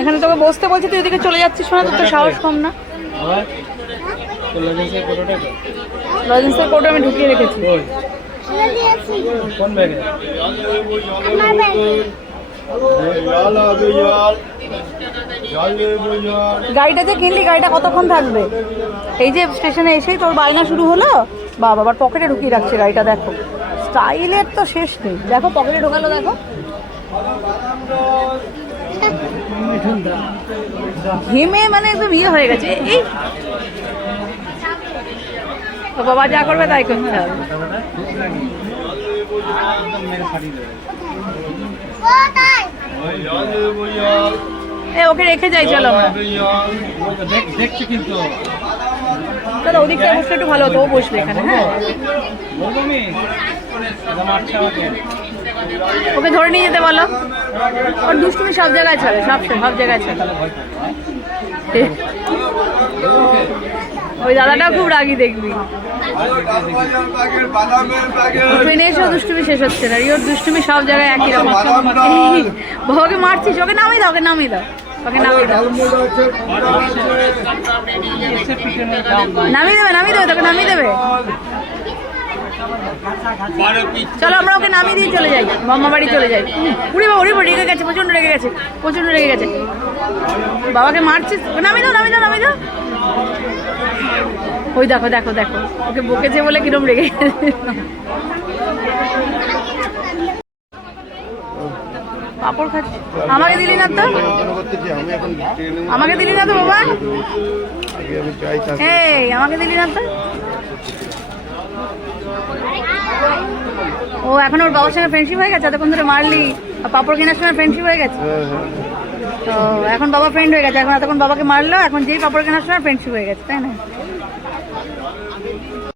এখানে তোকে বসতে বলছি, তুই এদিকে চলে যাচ্ছিস না, তোর তো সাহস কম না। লজেন্সের কোড আমি ঢুকিয়ে রেখেছি। গাড়িটা যে কিনলি, গাড়িটা কতক্ষণ থাকবে? এই যে স্টেশনে এসেই তোর বায়না শুরু হলো। বাবা আবার পকেটে ঢুকিয়ে রাখছে গাড়িটা, দেখো স্টাইলের তো শেষ নেই। দেখো পকেটে ঢোকালো, দেখো ঘেমে মানে একদম ইয়ে হয়ে গেছে। এই তো বাবা যা করবে তাই করতে হবে। ওকে রেখে যাই, চলো দেখছি কিন্তু চলো ওদিক থেকে বসলে একটু ভালো হতো, ও বসবে এখানে। হ্যাঁ ওকে ধরে নিয়ে যেতে বলো, ওর দুষ্টুমি সব জায়গায় চলে, সব জায়গায় চলে। ওই দাদাটাও খুব রাগি, দেখবি ট্রেনে এসেও দুষ্টুমি শেষ হচ্ছে না। ওর দুষ্টুমি সব জায়গায় একই রকম। বাবাকে মারছিস, ওকে নামিয়ে দাও, ওকে নামিয়ে দাও, ওকে নামিয়ে দাও। নামিয়ে দেবে তোকে, নামিয়ে দেবে। চলো আমরা ওকে নামিয়ে দিয়ে চলে যাই, মামা বাড়ি চলে যাই। উড়ি বাবা রেগে গেছে, প্রচন্ড রেগে গেছে। বাবাকে মারছিস, নামিয়ে দাও। ওই দেখো ওকে বকেছে বলে কিরম রেগে গেছে। পাপড় খাচ্ছি, আমাকে দিলি না তো বাবা। এই আমাকে দিলি না তো। ও এখন ওর বাবার সঙ্গে ফ্রেন্ডশিপ হয়ে গেছে, এতক্ষণ ধরে মারলি আর পাপড় কেনার সময় ফ্রেন্ডশিপ হয়ে গেছে। তো এখন বাবা ফ্রেন্ড হয়ে গেছে, এখন এতক্ষণ বাবাকে মারলো, এখন যেই পাপড় কেনার সময় ফ্রেন্ডশিপ হয়ে গেছে, তাই না?